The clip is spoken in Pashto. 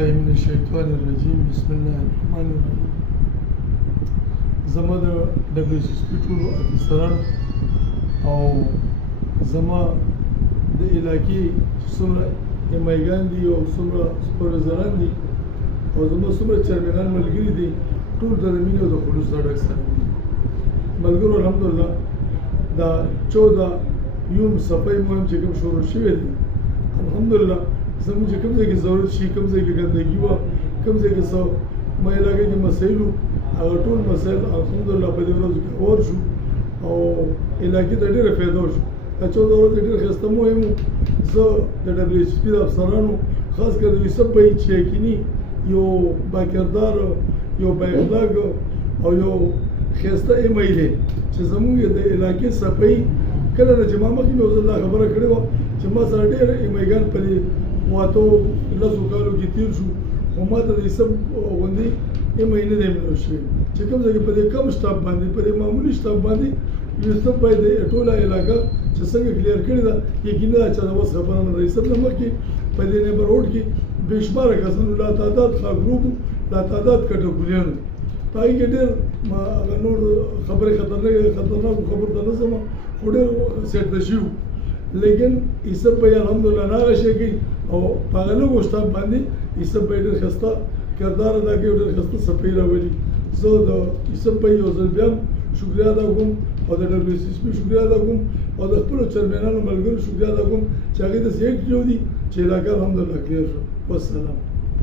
من الشیطان الرجیم بسم الله الرحمن الرحیم. زما د WSSP ټولو افیسرانو او زما د علاقې څومره امایګان دي او څومره سپروایزران دي او زما څومره چیرمنان ملګري دي ټول د مینې او د خلوص د ډک سره ملګرو الحمدلله دا 14 یوم صفای مهم چې کوم شروع شوی دی الحمدلله زموږ چې کوم ځای کې ضرورت شي کوم ځای کې ګندګي وه کوم ځای کې څه ما علاقې کې مسایل وو هغه ټول مسایل الحمدلله په دې ورځو کې اور شو او علاقې ته ډېره فایده وشو دا 14 ورځې ډېر ښایسته مهم وو زه د WSSP د افسرانو خاص کر د یوسف بھائی چې یقیني یو باکردار یو بااخلاق او یو ښایسته ایم ای دی چې زموږ د علاقې صفایي کله د جمعه مخکې مې اوس دا خبره کړې وه چې ما سره ډېر ایمیګان په دې واتو لسو کالو کې تېر شو خو ما ته د یوسف غوندې ایم ای نه دی ملو شوی چې کوم ځای کې په دې کم سټاف باندې په دې معمولي سټاف باندې یوسف بھائی د ټوله علاقه چې څنګه کلیر کړې ده یقیني ده چې دا اوس خبره نه ده یوسف نه مخکې په دې نیبرهوډ کې بې شماره کسانو لا تعداد ښه ګروپ لا تعداد کټګوریانو په هغې کې ډېر ما هغه نور خبرې خطرناکو خبرو ته نه ځم خو ډېر سیټ شوي لیکن یوسف بھائی الحمدلله نه هغه شی کوي او په هغه لږو سټاف باندې یوسف بھائی ډېر ښایسته کردار ادا کوي او ډېر ښایسته صفایي راولي زه د یوسف بھائی یو ځل بیا هم شکریه ادا کوم او د WSSP شکریه ادا کوم او د خپلو چیرمنانو ملګرو شکریه ادا کوم چې هغوی داسې اکټیو دي چې علاقه الحمدلله کلیر شو والسلام